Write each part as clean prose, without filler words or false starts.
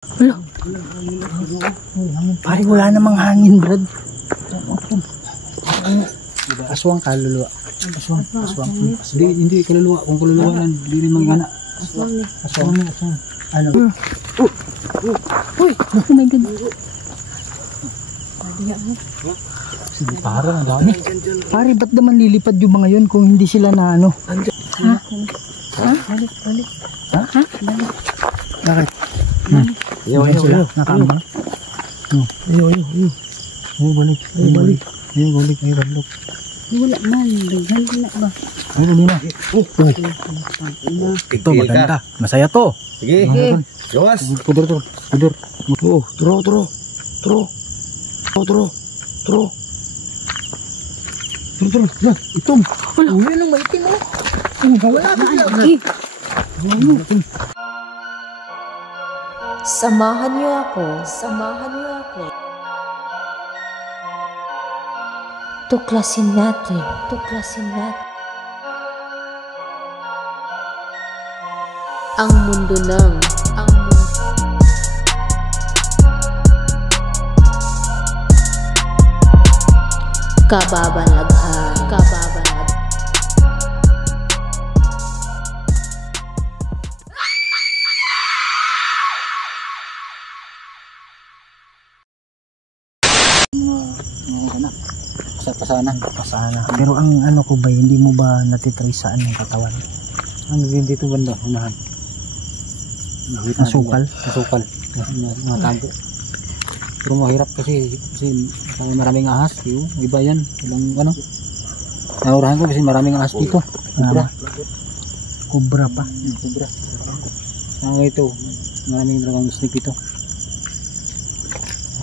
Wala. Pare, wala namang hangin, Brad. Aswang kaluluwa. Aswang. Hindi kaluluwa. Kung kaluluwa yan, hindi rin manggana. Aswang. Ano? Uy! Oh my God. Parang ang dami. Pare, ba't naman lilipad yung mga yun kung hindi sila na ano? Ha? Ha? Balik. Ha? Ha? Balik. Bakit? Ayaw. Nakambang? Ayaw. Balik. Wala man. Daghan na ba? Ayun na. Ito maganda. Masaya to. Sige. Gawas. Pudur. Oh, tro. Yan, itom. Uy, nang maitim mo. Wala ka dyan. Samahan niyo ako. Tuklasin natin. Ang mundo ng kababalaghan. Pasana. Pero ang ano ko ba, hindi mo ba natitrisaan ng katawan? Ang dito banda, unahan. Nasukal? Nasukal. Natampo. Pero mahirap kasi maraming ahas. Iba yan. Ilang ano. Naurahan ko kasi maraming ahas dito. Kubra pa. Kubra. Ang ito, maraming dragang snake dito.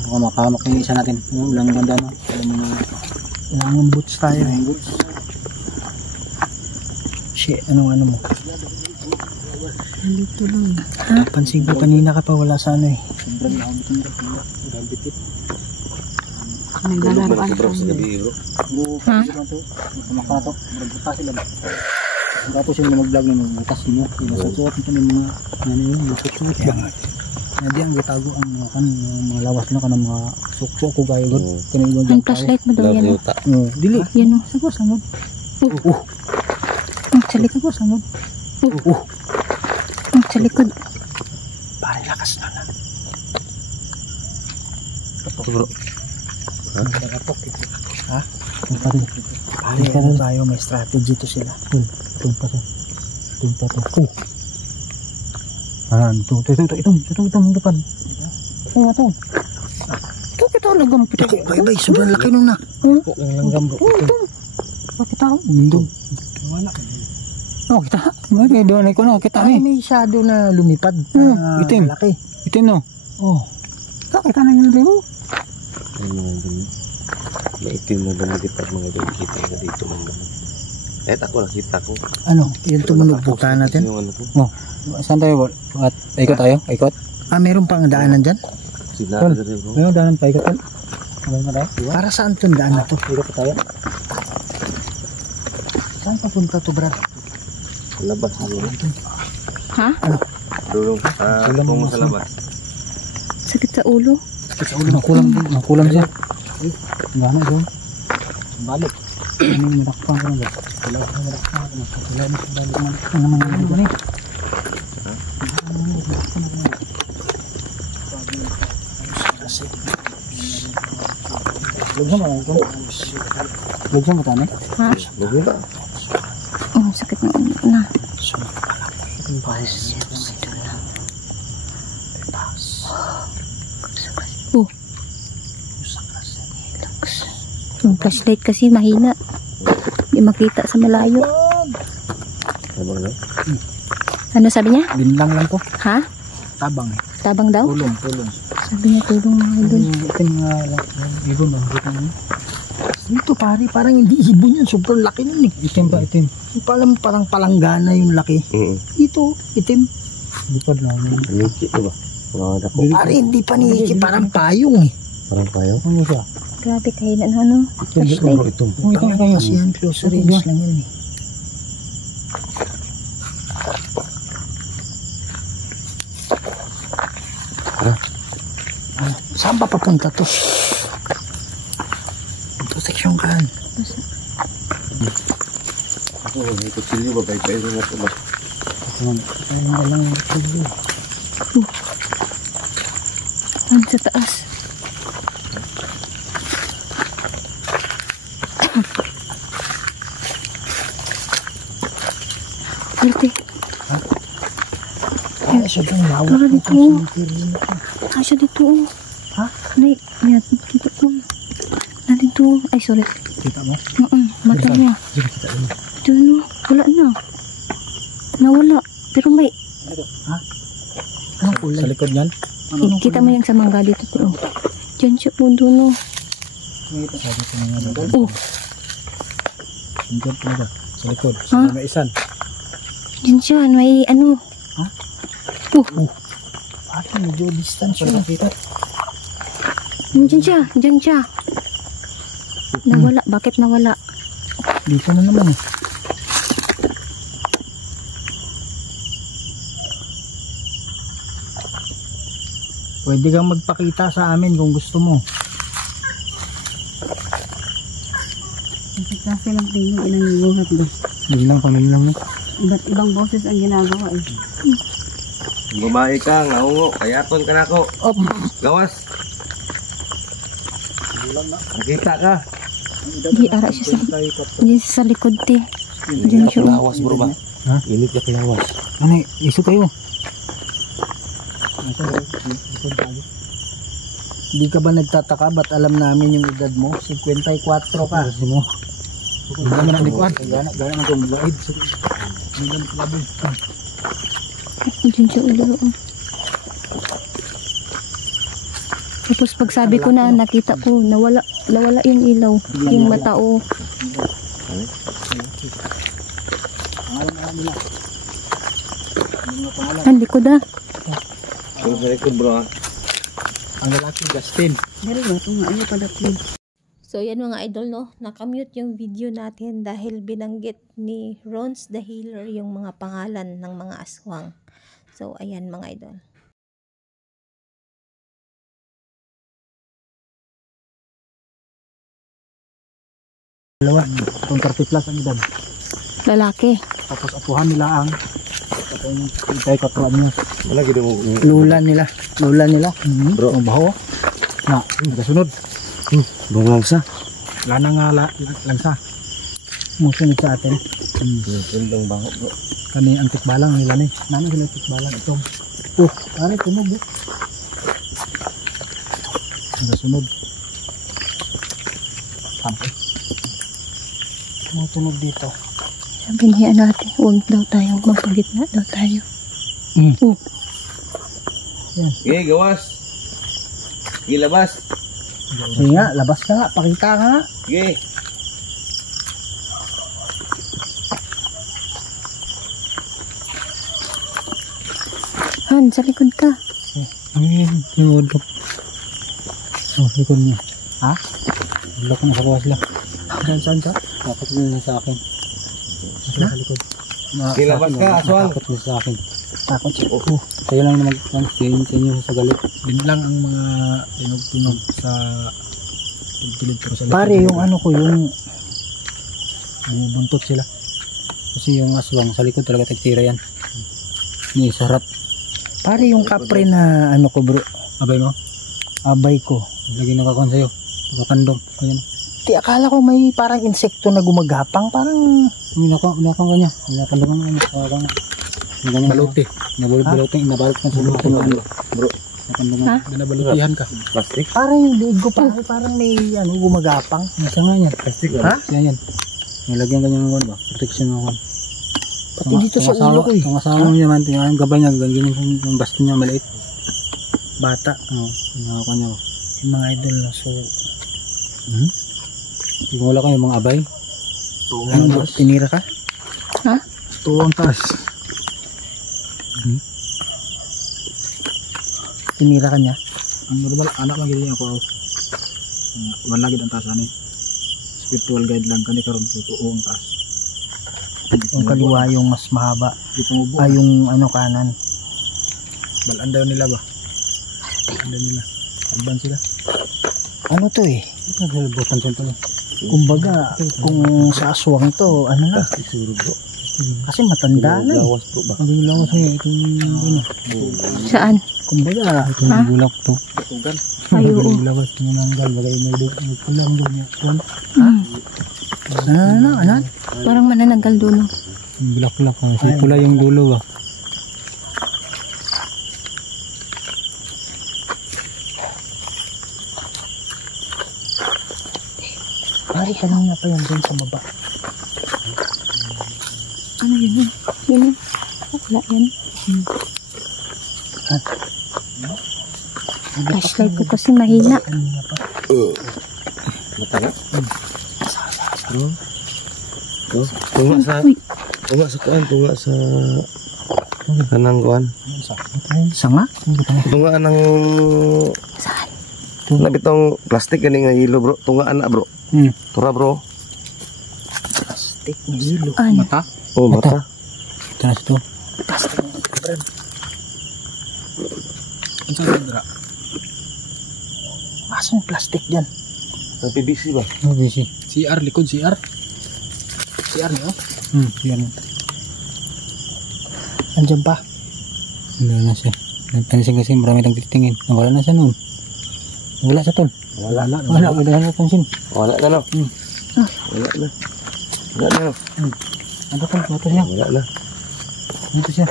Makamak yung isa natin. Ulang ganda no. Ilang boots tayo. Shit, anong ano mo? Dito lang. Pansin ko kanina ka pa wala sa ano eh. Naglalabaan ka. Ha? Makato. Magbutas sila. Tapos yung mag-vlog na magbutas niyo. Nasusuot nito ng mga ano yun. Nasusuot ba? Hindi ang gitago ang mga lawas na kanang mga suksok ko kayo. Ang flashlight mo daw yan. Dili. Yan o. Sangod. Sa likod. Sa likod. Pare, lakas na. Bro. Ha? Pare, ano tayo? May strategy to sila. Tumpa to. Itong depan. Oo, ito. Ito lagam pito. Bay, sobrang laki nun na. Langgam bro. Bakit ako? Wala. Oh, kita. May doon ko no, kita ni. May shadow na lumipad. Itim. Laki. Itim no. Oh. Kita na yun dito. Ay mga ganun. Maitim na dumagit at mga kita na dito man naman. Kahit ako nakita ko. Ano? Yung tumunog puta natin? Yung ano ko. Oh. Saan tayo? Ikot tayo? Ikot? Meron pang daanan dyan? Sila na rin bro. Mayroon daanan pa ikot tayo? Para saan itong daan na to? Ikot tayo? Saan papunta to, Brad? Labas siguro. Ha? Dulong. Kung sa labas. Sakit sa ulo. Makulam siya. Gana doon. Balik. Anong mirakpan ko na ba? Wala ko mirakpan ko na. Wala mo sa balik na. Ano naman ba niya? Lugsan mo tani? Ha? Lugsan ba? Sakit ng ulo na. Yung flashlight kasi mahina. Hindi makita sa malayo. Ano sabi niya? Binlang lang to. Ha? Tabang eh. Tabang daw? Tulong. Sabi niya tulong mga idol. Itim nga lang. Ibon ba? Ito pare, parang hindi ibon yun. Sobrang laki nun eh. Itim ba? Itim. Parang palanggana yung laki. Ito, itim. Lipad na. Niki ito ba? Mga dako. Pare, hindi pa niki. Parang payong eh. Parang kayo? Ano siya? Grabe kahina na ano. Flashlight. Itong. Kasi yan, close range lang yun eh. ka? Saan ba papunta to? Ito section kan. Ako, may kutsilyo ba? Bye-bye na ito ba? Ayun na lang yung tulo. Han, sa taas. Arte. Ay, sobrang lawak. Tara dito. Asya dito. Ha? Nay, yan. Kita ko. Nandito. Ay, sorry. Kita mo? Mata niya. Sige, kita mo. Ito no. Wala na. Nawala. Pero may. Anong kulay? Sa likod yan? Kita mo yung sa mangga dito. Tio. Diyan siya po doon no. Sabi ko na nga doon. Oh. Hanggang talaga. Sa likod. Ha? Sa may isan. Diyan siya. May ano. Ha? Ate, medyo distance yun. Kita. Diyan siya. Diyan siya. Nawala. Bakit nawala? Dito na naman eh. Pwede kang magpakita sa amin kung gusto mo. Kasi lang din yung ilang buhat doon. Hindi lang, pangin lang. Iba't ibang boses ang ginagawa eh. Babae ka, ngaungo. Kayaton ka na ako. Op! Gawas. Nakita ka. Di ara siya sa. Diyan sa likod ti. Diyan siya. Lawas bro ba? Ha? Init ka lawas. Ano, iso kayo. Hindi ka ba nagtataka? Ba't alam namin yung edad mo? 54 ka. Kasi mo. Hindi naman ang likuan. Gana man kong laid. Hindi naman laboy. Diyan siya ulo. Tapos pag sabi ko na nakita ko nawala yung ilaw, yung mata o. Ang likod ah. Sino sa likod bro ah? Ang lalaki, Justin. Dari ba ito nga, ano padating. So yan mga idol no, nakamute yung video natin dahil binanggit ni Rons the Healer yung mga pangalan ng mga aswang. So ayan mga idol. Dalawa. Itong 30 plus ang edad. Lalaki. Tapos apuhan nila ang itay katruan niya. Wala gito mo. Lula nila. Bro, ang baho. Na, nagasunod. Bong langsa. Lana nga langsa. Musunod sa atin. Gandang bango bro. Kani ang tikbalang nila ni. Nana sila tikbalang itong. Pare tunog eh. Nagasunod. Tampay. Tunog dito. Sabi niya natin, huwag daw tayong magpagitna daw tayo. Sige, gawas. Sige, labas. Sige nga, labas ka nga. Pakita ka nga. Sige. Han, sa likod ka. Yung ka. Oh, likod niya. Ha? Ulok na sa bawas lang. Saan ka? Takot na sa akin. Sa likod. Sige, labas ka, aswang. Takot na sa akin. Takot siya. Kaya lang na mag-tingin sa galit. Din lang ang mga tinog-tinog sa tulid pero sa likod. Pare, yung ano ko, yung bubuntot sila. Kasi yung aswang sa likod talaga tagtira yan. Ni sarap. Pare, yung kapre na ano ko bro. Abay mo? Abay ko. Lagi nakakon sa'yo. Nakakandong. Ayan. Di, akala ko may parang insekto na gumagapang. Parang unakang kanya. Nakakandong ang ano. Baluti. Nabaluti. Inabalot ka sa luto. Bro. Nakakandong ang nabalutihan ka. Plastic? Parang yung leg ko pare. Parang may ano, gumagapang. Nasa nga yan. Plastic Ha? Yan. Nilagyan ka niya ng ano ba? Protection ng ano. Pati dito sa ulo ko eh. Ang asawa niya man. Yung gabay niya. Ganyan yung basto niya maliit. Bata. Oo. Yung niya. Yung mga idol na so. Kung wala kayo mga abay. Ano, tinira ka? Ha? Tuwang taas. Tinira ka niya? Ang normal, anak lang ganyan ako. Manlagid ang taas ani. Spiritual guide lang kani karon tuong taas. Yung kaliwa yung mas mahaba. Ay yung ano kanan. Balaan daw nila ba? Ano nila? Alban sila. Ano to eh? Nagbutan sila to. Kumbaga, kung sa aswang to, ano na? Siguro bro. Kasi matanda na eh. Lawas bro ba? Maging lawas niya itong ano. Saan? Kumbaga, Itong bulak to. Ay, oo. Maging lawas niya nanggal. Bagay may kulang doon niya. ano? Parang mananagal doon. Bulak-bulak. Kasi pula yung dulo ba. Pare, kanina pa yan dyan sa baba. Ano yun? Yun. Wala yan. Flashlight ko kasi mahina. Matanga? Bro? Bro? Tunga sa... Tunga sa kuan, tunga sa... Kanang kuan. Sanga? Tunga ng... Saan? Nabitong plastic ganing nga hilo bro. Tunga anak bro. Tura bro. Plastic ng hilo. Ano? Mata? Oh mata. Ito na ito. Ang saan dra? Masang plastic dyan. Ang PVC ba? Oh, busy. CR, likod CR. CR niyo? CR niyo. Andyan pa. Wala na siya. Nagpansin kasi marami tang titingin. Nawala na siya noon. Wala siya tol. Wala na pansin. Wala na no. Wala na. Wala na no. Ano tol? Mato siya. Wala na. Mato siya.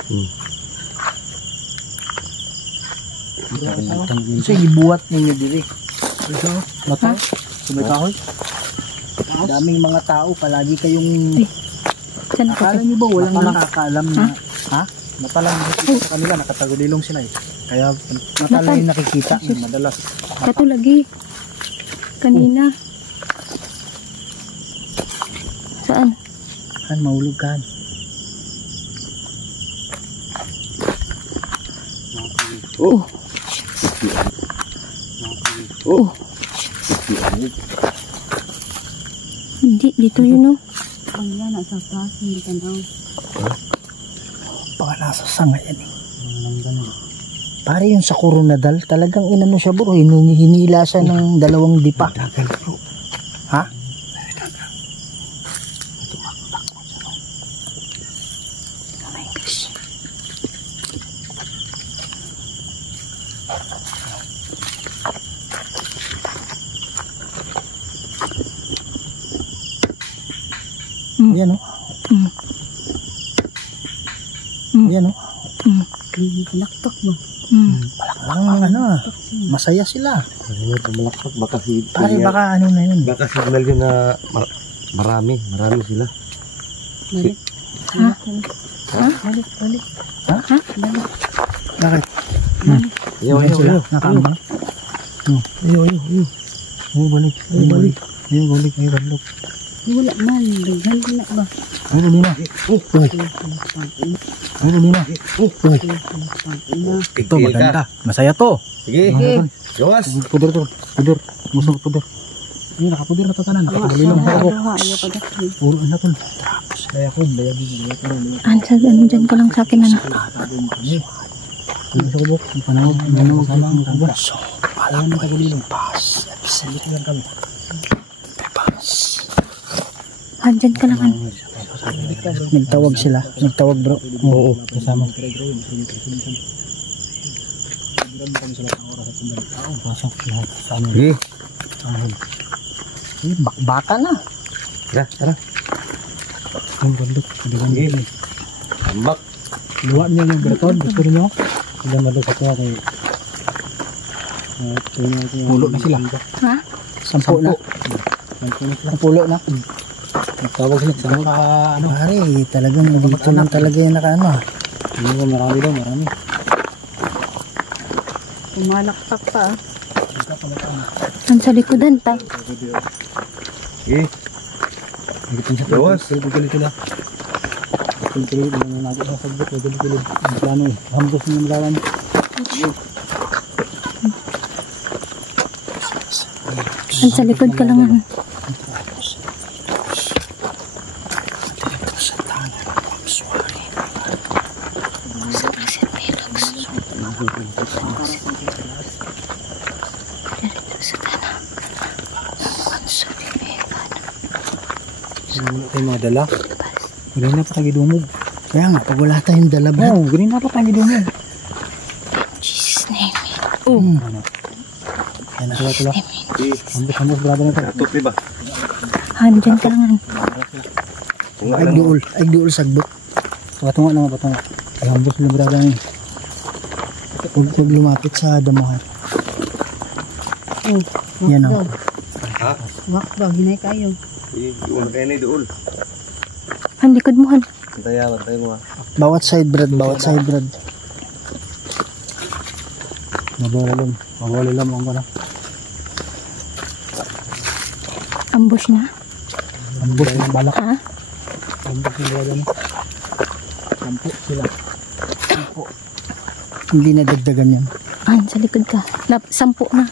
So, ibuhat ninyo diri. Mata? Sumay kahoy? Daming mga tao, palagi kayong... Saan ko? Akala nyo ba walang nakakaalam na... Ha? Mata lang nakikita sa kanila, nakatagulilong sila eh. Kaya mata lang yung nakikita, madalas. Kato lagi. Kanina. Saan? Kan, mahulog kan. Oh. Oh. Hindi, dito yun oh. Ang yan, nasa taas, hindi ka daw. Baka nasa sanga yan eh. Pare yung sa Coronadal, talagang inano siya bro, hinila siya ng 2 dipa. Dagal bro. Ha? Yan o. Yan o. Pinaktok mo. Walang ano ah. Masaya sila. Ano pumalakpak baka si... Pare baka ano na yun. Baka signal yun na marami sila. Balik. Ha? Balik, balik. Ha? Balik. Bakit? Ayaw. Nakaambang. Ayaw. Ayaw balik. Ayaw balik. Wala man, daghan din na ba? Ayaw dina. Uy. Ayaw dina. Uy. Ito maganda. Masaya to. Sige. Gawas. Puder. Musok puder. Ini nakapuder na to tanan. Nakapagulilong sa ako. Ayaw pa dati. Puro ano to. Tapos kaya ko bayagin. Andyan ka lang sa akin ano. Sa kubok. Panawag. Ang kubok. So, pala ng kagulilong. Pas. Salit lang kami. Andyan ka lang ano. Nagtawag sila. Nagtawag bro. Oo. Kasama. Pasok lahat sa amin. Sige. Bakbaka na. Tara. Ang bundok. Sige. Tambak. Luwa niyo yung berton. Gusto rin nyo? Sila madok sa tuwa kay... Pulo na sila. Ha? 10 na. 10 na. Tawag sila sa mga ano. Pare, talagang dito lang talaga yung nakaano ah. Marami daw, marami. Umalakpak pa ah. Ang sa likodan ta. Sige. Gawas. Pagkulit sila. Pagkulit na nago sa sagbot. Pagkulit. Ang plano eh. Hambos na yung lawan. Ang sa likod ka lang ano. Wala tayong mga dala. Ganun na pa tayo dumog. Kaya nga, pag wala tayong dala, Brad. Oo, ganun na pa tayo dumog. Jesus name. Ano? Yan na sila. Hambos brother na ito. Tupi ba? Handyan ka lang. Ay duol sagbot. Patunga naman, patunga. Ay, hambos na brother na yun. Huwag lumapit sa damuhan. Yan o. Ha? Wak ba, hinay kayo. Iwan kayo na doon. Han, likod mo, Han. Bantay mo ha. Bawat side, Brad. Bawat side, Brad. Mabawala lang ako na. Ambush na. Hambos na balak. Ha? Hambos na brother na. Sampo sila. Hindi na dagdagan yan. Han, sa likod ka. 10 na.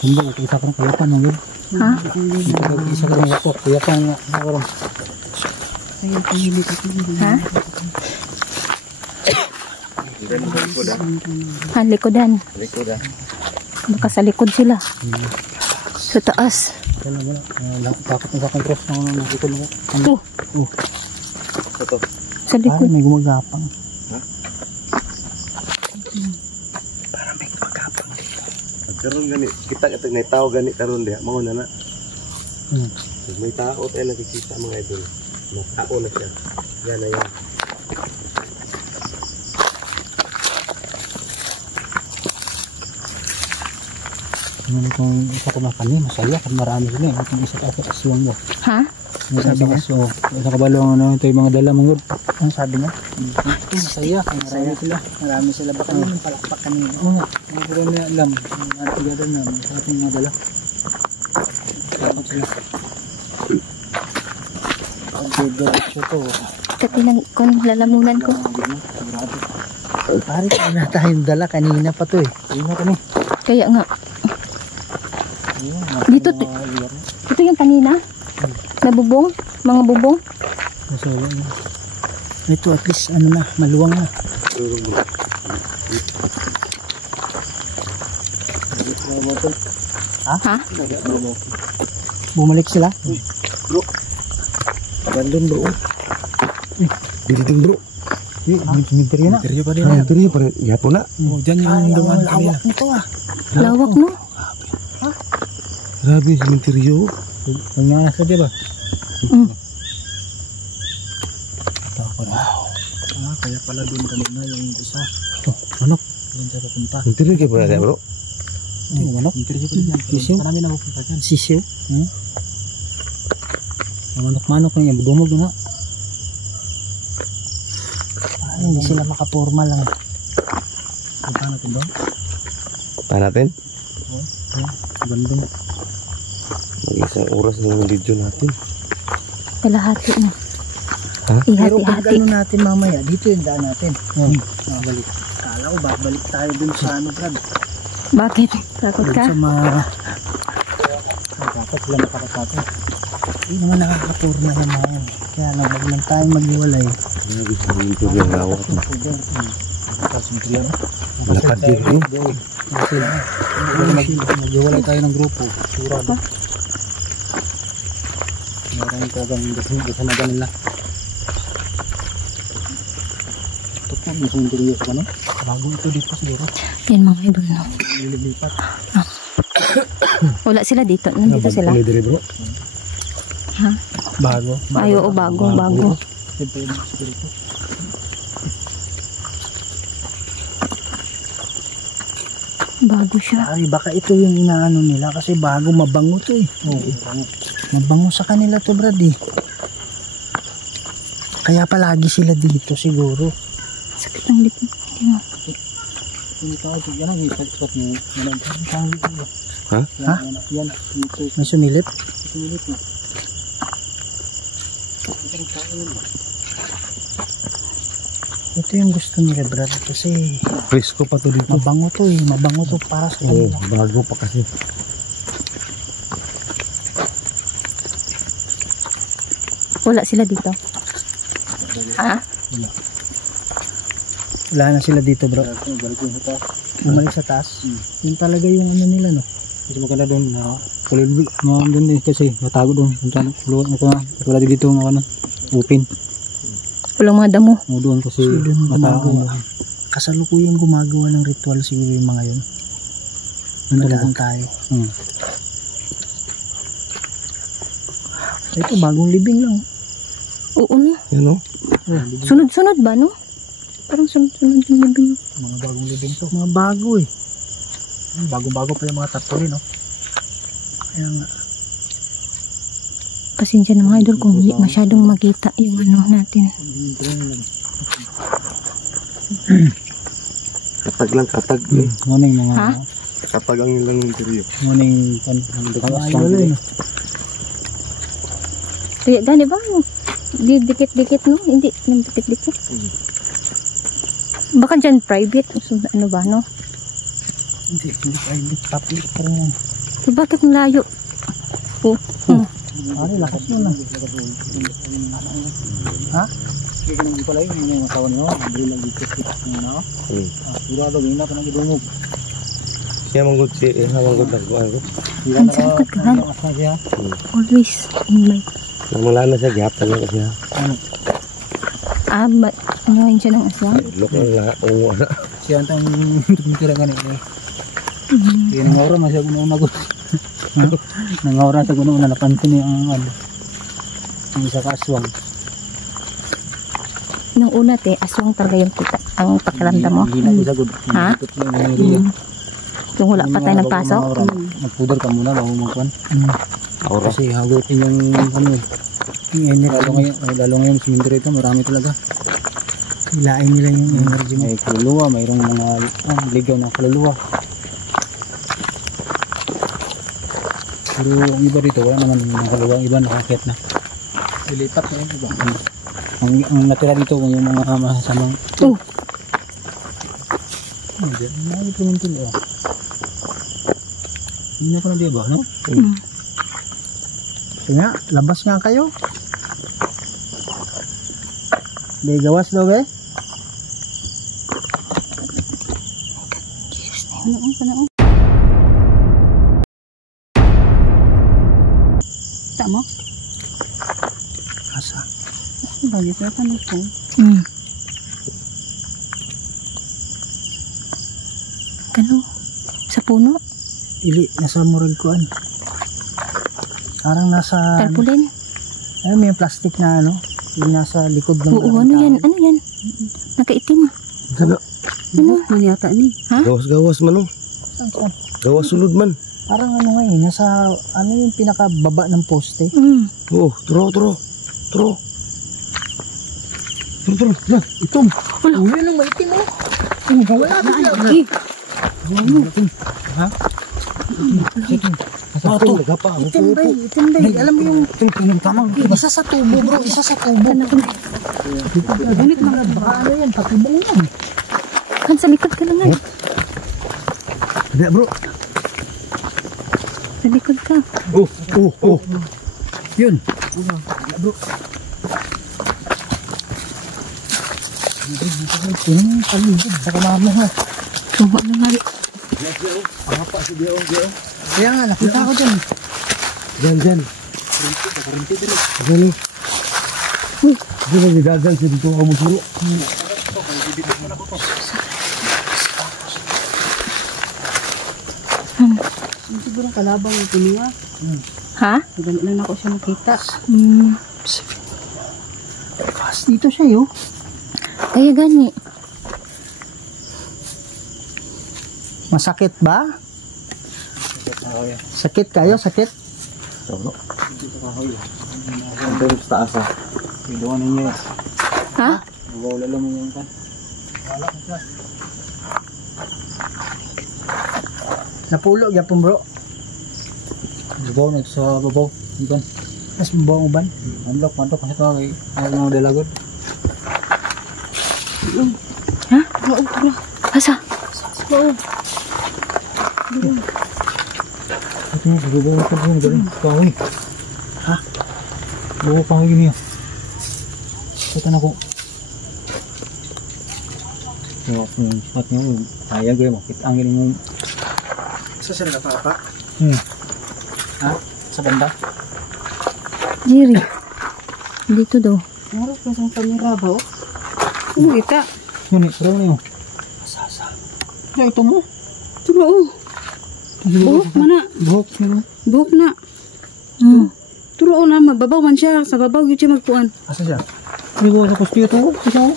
Hindi, isa ka ng kayapan. Ha? Isa ka ng wako. Kayapan nga. Kayo, pahili ka pahili. Ha? Han, likodan. Likod ha. Baka sa likod sila. Sa taas. Wala. Takot na sa akin cross na nakikita mo. Ito. Sa Parang likod. may gumagapang. Karon gani kita may tao gani karon diha mao na na. May tao tayo nakikita mga idol. May tao na siya. Yan na yan. Kung isa ko makani, masaya kan marami sila. Itong isa ka aswang mo. Ha? Sabi niya. So, isa ka balong ano ito yung mga dala mong good. Ano sabi niya? Masaya. Marami sila. Marami sila. Baka naman palakpak kanina. Oo nga. Hindi ko rin na alam. Ang tigada na. Sa ating mga dala. Takot sila. Ang diretso to. Katinang kon lalamunan ko. Pare, wala tayong dala. Kanina pa to eh. Ayun na kami. Kaya nga. Dito, ito yung kanina. Nabubong. Mga bubong. Masawa yun. Ito at least ano na, maluwang na. Ha? Bumalik sila. Abandon bro. Dito bro. Cemetery na. Cemetery pa din. Cemetery pa rin. Yapo na. Oh, dyan yung dumaan kanina. Lawak nito ah. Lawak, no? Grabe cemetery yo. Ang nasa diba? Wow. Kaya pala doon kanina yung isa. Manok. Doon siya papunta. Cemetery kayo pala bro. Manok. Cemetery pa dyan. Sisiw? Marami na pupunta dyan. Sisiw. Manok-manok na yan. Budumog na. Hindi sila makaporma lang. Punta natin doon. Pa natin? Bandung. Mag-isang oras na yung video natin. Kalahati na. Ha? Pero pag Ihati-hati. ano natin mamaya, dito yung daan natin. Balik. Kala ko babalik tayo dun sa ano, Brad. Bakit? Takot Dun ka? sa mga... Dapat sila makakatato. Hindi naman nakakaporma yung mga yan. Kaya lang, wag lang tayong maghiwalay. Grabe cemetery ang lawak na. Cemetery na. Lakad din yun. Maghiwalay tayo ng grupo. Sigurado. Maraming talagang gusto na ganun lang. Ito po, may cemetery sa kanan. Bago ito dito siguro. Yan mga idol, no? Lilipat. Wala sila dito. Nandito sila. Cemetery bro. Ha? Bago. Ay, oo, bago. Siyempre yung spirito. Bago siya. Ay, baka ito yung inaano nila kasi bago mabango to eh. Mabango sa kanila to, Brad eh. Kaya palagi sila dito siguro. Sakit ng likod. Hindi mo. Yung tawag, yan ang ispat mo. Ha? Ha? Yan. May sumilip. Sumilip na. Ito yung gusto nila, Brad, kasi Presko pa to dito. mabango to eh. Mabango to para sa Oo, kanila. bago pa kasi. Wala sila dito. Ha? Wala na sila dito, bro. Balik yung hita. Bumalik sa taas. Yun talaga yung ano nila, no? Kasi maganda doon na kulay doon eh kasi natago doon. Wala dito ng ano, open. Walang mga damo. O doon kasi matago. Kasalukuyang gumagawa ng ritual siguro yung mga yun. Nandun tayo. Ito bagong libing lang. Oo no. Yan o. Sunod-sunod ba no? Parang sunod-sunod yung libing. Mga bagong libing to. Mga bago eh. Bago-bago pa yung mga tarpaulin no. Kaya nga. Pasensya na mga idol kung hindi masyadong makita yung ano natin. Katag lang, katag. Morning mga... Ha? Katag ang ilang interior. Morning aswang. Kaya gani ba no? Di dikit-dikit no? Hindi nang dikit-dikit. Baka dyan private. So, ano ba no? Hindi private. Public pa rin yan. So, bakit ang layo? Oh. Pare, lakas mo na. Ha? Kaya ka nang pala yung asawa niyo. Hindi lang dito-dikit na. Sigurado, ganyan na pa nang idumog. Siya manggod si manggod nagkuhan ko. Ang sa likod ka, Han. Always in my... Namula na siya, gihapon na kasi ha. Ano yun siya ng aswang? Look lang na, oo na. Siya ang tumutira ka nila. Kaya nangaura na siya guna-una ko. Nangaura sa guna-una, napansin niya ang isa ka aswang. Nung una aswang talaga yung kita. Ang pakiramdam mo? Hihina ko sa good. Ha? Yung wala pa tayo nagpasok? Magpudar ka muna bago magkuhan. Kasi hagutin yung yung energy. Lalo ngayon simindro ito, marami talaga. Hilain nila yung energy mo. May kaluluwa, mayroong mga ligaw na kaluluwa. Pero ang iba dito, wala naman yung kaluluwa. Ang iba nakakit na. Ilipat na yung iba. Ang natira dito, yung mga masasamang... Hindi, mga implementin o. Hindi na pa na diba, no? Sige nga, labas nga kayo. Di gawas daw, be? Panaon. Tama? Asa? Bagay sa tanong ko. Kano? Sa puno? Ili, nasa moral kuan. Parang nasa... Tarpaulin? Ano, may plastic na ano? Yung nasa likod ng... Oo, ano yan? Ano yan? Nakaitim. Ano? Ano? Man yata ni. Ha? Gawas-gawas man o. Saan? Gawas sulod man. Parang ano nga eh, nasa... Ano yung pinakababa ng poste? Oo, turo. Turo. Yan, itom. Uy, yun ang maitim mo. Wala na sila. Ha? Itim ba? Alam mo yung tamang. Isa sa tubo bro, isa sa tubo. Gunit mga baka ano yan, patubong yan. Kan sa likod ka lang. Hindi bro. Sa likod ka. Oh. Yun. Bro. Yung paligid, baka mamo ha. Tumo na nga. Kaya nga, nakita ko dyan. Diyan. Diyan. Diyan ang nidagan siya dito ang musuro. Siguro kalabang ito niya. Ha? Ganun lang ako siya makita. Dito siya yun. Kaya gani. Masakit ba? Sakit kayo? Sakit? Ano? Ito sa taas ha. Pidoan ninyo. Ha? Wala lang mo yung kan. Napulo gyapon bro. Babaw nagsa babaw. Iban. Mas babaw uban. Manlok kasi ito ay mga dalagod. Ha? Asa? Ito yung babaw na kan galing. Kahoy. Ha? Babaw kahoy niya. Ito na ko. Yung spot niyo, kaya gaya makita ang inyong... Sa sila na pa? Ha? Sa banda? Jerry. Dito daw. Meron pa sa kamera ba? Ano kita? Yun eh, pero ano yun? Ano ito mo? Turo oh. Buhok mana? Buhok yun. Buhok na. Turo na mababaw man siya. Sa babaw yun siya magpuan. Asa siya? Hindi ko sa kustiyo ito. Asa ko?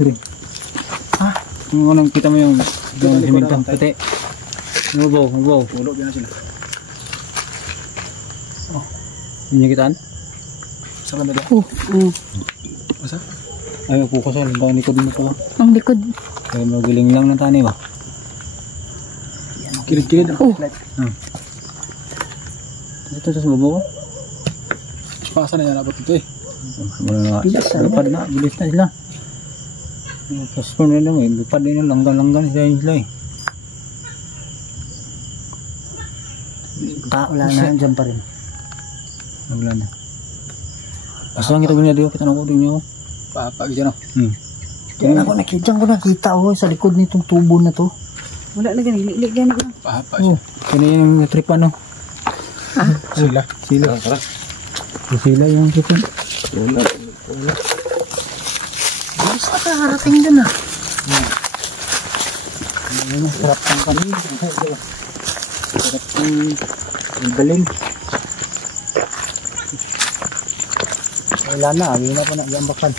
Diri. Ha? Yung anong kita mo yung simintang puti. Mabaw. Ulo biya sila. Hindi niya kitaan? Sa banda dia? Asa? Ay, ako ko sa lindang likod mo ko. Ang likod. Kaya magiling lang ng tani ba? Kilid-kilid. Ito sa subo ko. Pasa na yan abot ito eh. Lupad na, bilis na sila. Tapos ko na lang eh, lupad na yun, langgan sila eh. Wala na dyan pa rin. Wala na. Asal kita punya dia, kita nak buat dia. Apa gitu no? Diyan ako nakita sa likod nitong tubo na to. Wala na ganun. Lilik ganun lang. Apa siya? Kini yung tripan no? Sila. Sila yung tripan. Basta ka harating doon ah. Ano sarap ng kanin. Sarap ng galing. Wala na, hindi na pa nag-ambakan.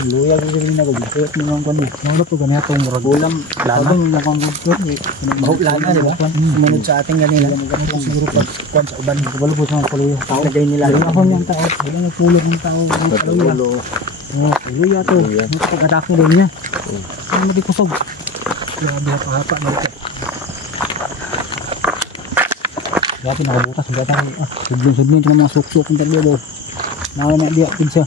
Luya ko rin na gagawin mo naman ko niya. Ano po ganyan itong ragulam? Lana? Lana, di ba? Sumunod sa ating ganila. Ganito siguro pag sa uban. Kabalo po sa mga kaluya. Lagay nila. Ako niyang tao. Wala nagpulog ng tao. Kaluya. Kaluya to. Pag-atake din niya. Ano mo di kusog? Grabe hapa na ito. Grabe nakabukas. Sudlon-sudlon ito ng mga suksok. Ang tagyo daw. Nawa na diya. Pinsa.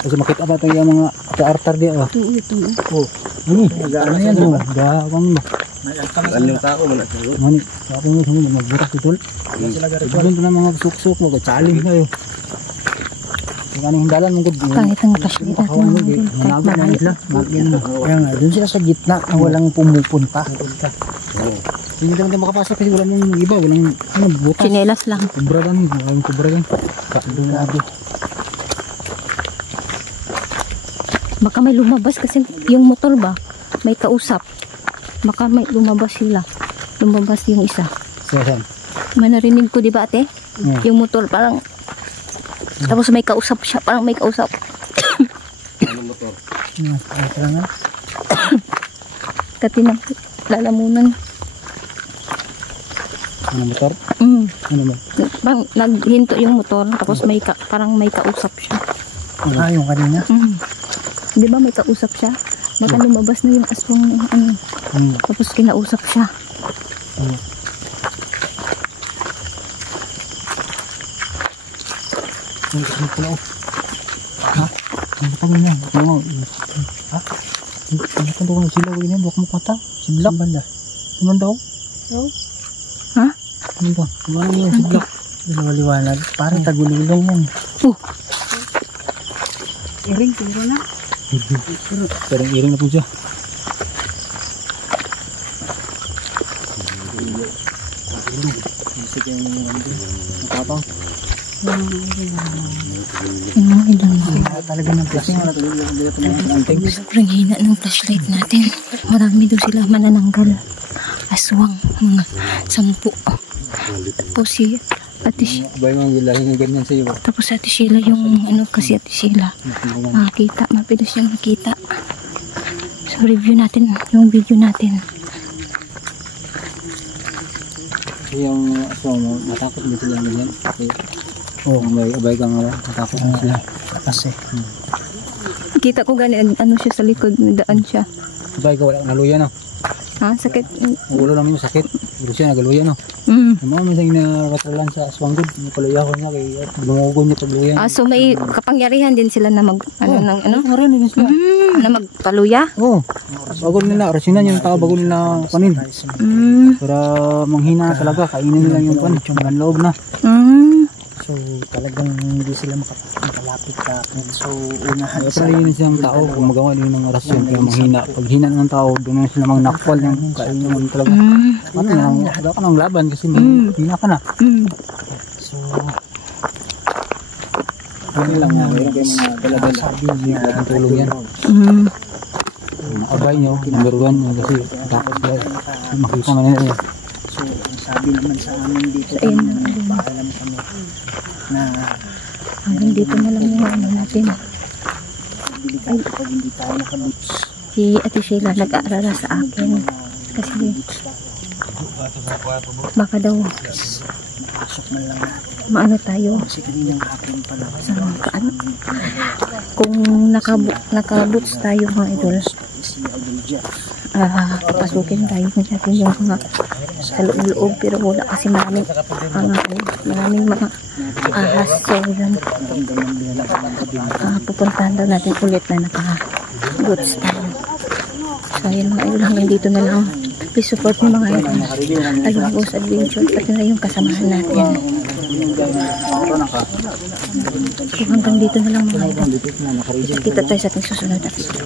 Kasi makita ba tayo yung mga artar dia oh. Ito. Oh. Ano yan oh. Gawang ba. Ano tao man at sagot. Mani, sabi mo sa mga magburak ito. Doon ko na mga suksok mo, challenge kayo. Yung anong hindalan mong gud. Kahit ang flashlight natin mga idol. Kahit malayo. Kaya nga, doon sila sa gitna na walang pumupunta. Hindi ka naman makapasok kasi wala nang iba, walang butas. Chinelas lang. Kubra gan, maraming kubra gan. Grabe. Baka may lumabas kasi yung motor ba, may kausap. Baka may lumabas sila. Lumabas yung isa. Saan? May narinig ko, di ba ate? Yung motor parang, tapos may kausap siya, parang may kausap. Ano motor? Kailangan. Katinang lalamunan. Ano motor? Ano mo? Parang naghinto yung motor, tapos may parang may kausap siya. Yung kanina. Di ba may kausap siya? Baka lumabas na yung aswang ano. Tapos kinausap siya. Ano pala oh. Ha? Ano pa ganyan? Ano? Ha? Ano pa doon sila ko ganyan? Buwak mo kata? Siblak? Banda? Banda oh? Ha? Ano ba? Ano yung siblak? Liwanag. Parang tagulilong yan. Iring, turo na. Parang iring na po siya. Nakapang. Talaga ng flashlight. Sobrang hina ng flashlight natin. Marami daw sila manananggal. Aswang, mga 10. Tapos si Ate Sheila. Bay mga gilahin yung ganyan sa iyo. Tapos Ate Sheila yung ano kasi Ate Sheila. Makita, mabilis yung makita. So review natin yung video natin. Yung aswang mo, matakot mo sila ganyan. Oo, abay kang matakot mo sila. Kasi. Kita ko gani ano siya sa likod, daan siya. Abay ka wala naluya no. Ha, sakit. Ulo lang yung sakit. Pero siya nagaluya no. Yung mga minsan nakatalan sa aswang good. Napaluya ko niya kay bumugon niya pagluya. So may kapangyarihan din sila na mag Ngayon din sila. na magpaluya. Oo. Bago nila, rasinan yung tao bago nila panin. Para manghina talaga, kainin nila yung pan, yung loob na. So So talagang hindi sila makalapit ka. So unahan Pero yun siyang tao, kung magawa din ng rasyon, kaya manghina. Pag hina ng tao, doon na sila mga nakpal ng kainin talaga. Ano yan, wala ka ng laban kasi hina ka na. So Ano lang na, meron kayo mga dala-dala. sabi niya Ang tulong yan. Abay nyo, number 1 nyo kasi takot sila. Makita nga nila. so ang sabi naman sa amin dito So, ayun na. paalam kami na Hanggang dito na lang yung ano natin. delikado pag hindi tayo nakaboots. Si Ate Sheila nag-aalala sa akin. Kasi baka daw Pasok man lang natin. maano tayo Kasi kaninang hapon pa lang. sa kaano. Kung nakaboots tayo mga idol, Si Idol Jeff. papasukin tayo natin yung mga sa loob, pero wala kasi maraming mga ahas. So yun, pupuntahan daw natin ulit na naka-goods tayo. So yun mga idol, hanggang dito na lang. Please support nyo mga idol. Ayun, Ghost Adventure, pati na yung kasamahan natin. So hanggang dito na lang mga idol. Kita tayo sa ating susunod na video.